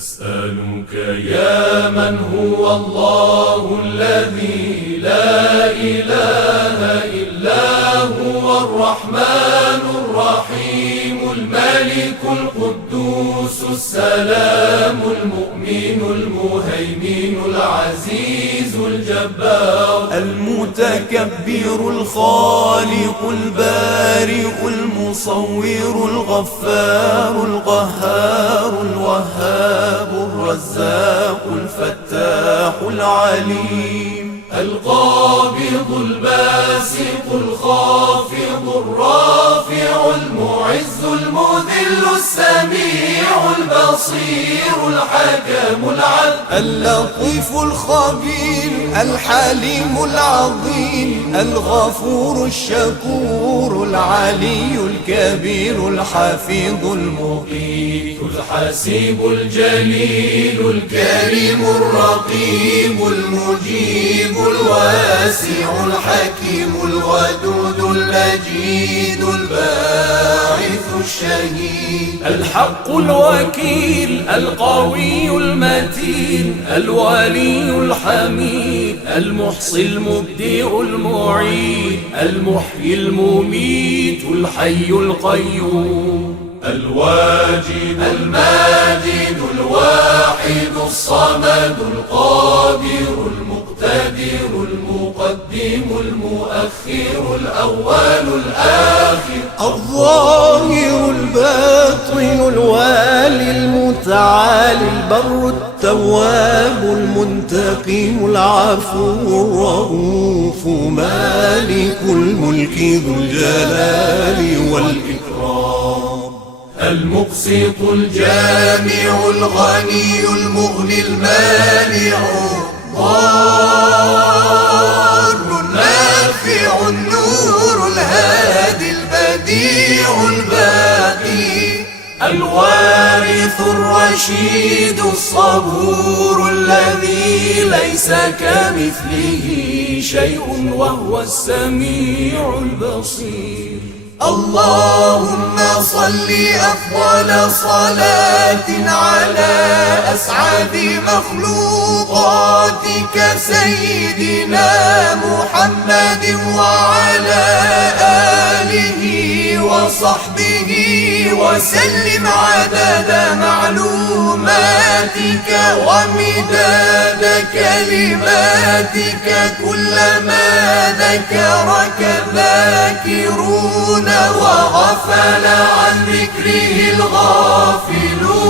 أسألك يا من هو الله الذي لا إله إلا هو الرحمن الرحيم الملك القدوس السلام المؤمن المهيمن العزيز الجبار المتكبر الخالق البارئ المصور الغفار القهار الوهاب الرزاق الفتاح العليم القابض الباسط الخافض الرافع المعز المذل السميع البصير الحكم العدل اللطيف الخبير الحليم العظيم الغفور الشكور العلي الكبير الحفيظ المقيت الحسيب الجليل الكريم الرقيب المجيب الواسع الحكيم الودود المجيد الباعث الشهيد الحق الوكيل القوي المتين الولي الحميد المحصي المبدئ المعيد المحيي المميت الحي القيوم الواجد الماجد الواحد الصمد القادر المقتدر المقدم المؤخر الأول الآخر الظاهر الباطن الوالي المتعالي البر التواب المنتقم العفو الرؤوف مالك الملك ذو الجلال والإكرام المقسط الجامع الغني المغني المانع الضار النافع النور الهادي البديع الباقي الوارث الرشيد الصبور الذي ليس كمثله شيء وهو السميع البصير اللهم صل أفضل صلاة على أسعد مخلوقاتك سيدنا محمد وعلى آله وصحبه وسلم عدد معلوماتك ومداد كلماتك كلما ذكرك ذاكرون وغفل عن ذكره الغافلون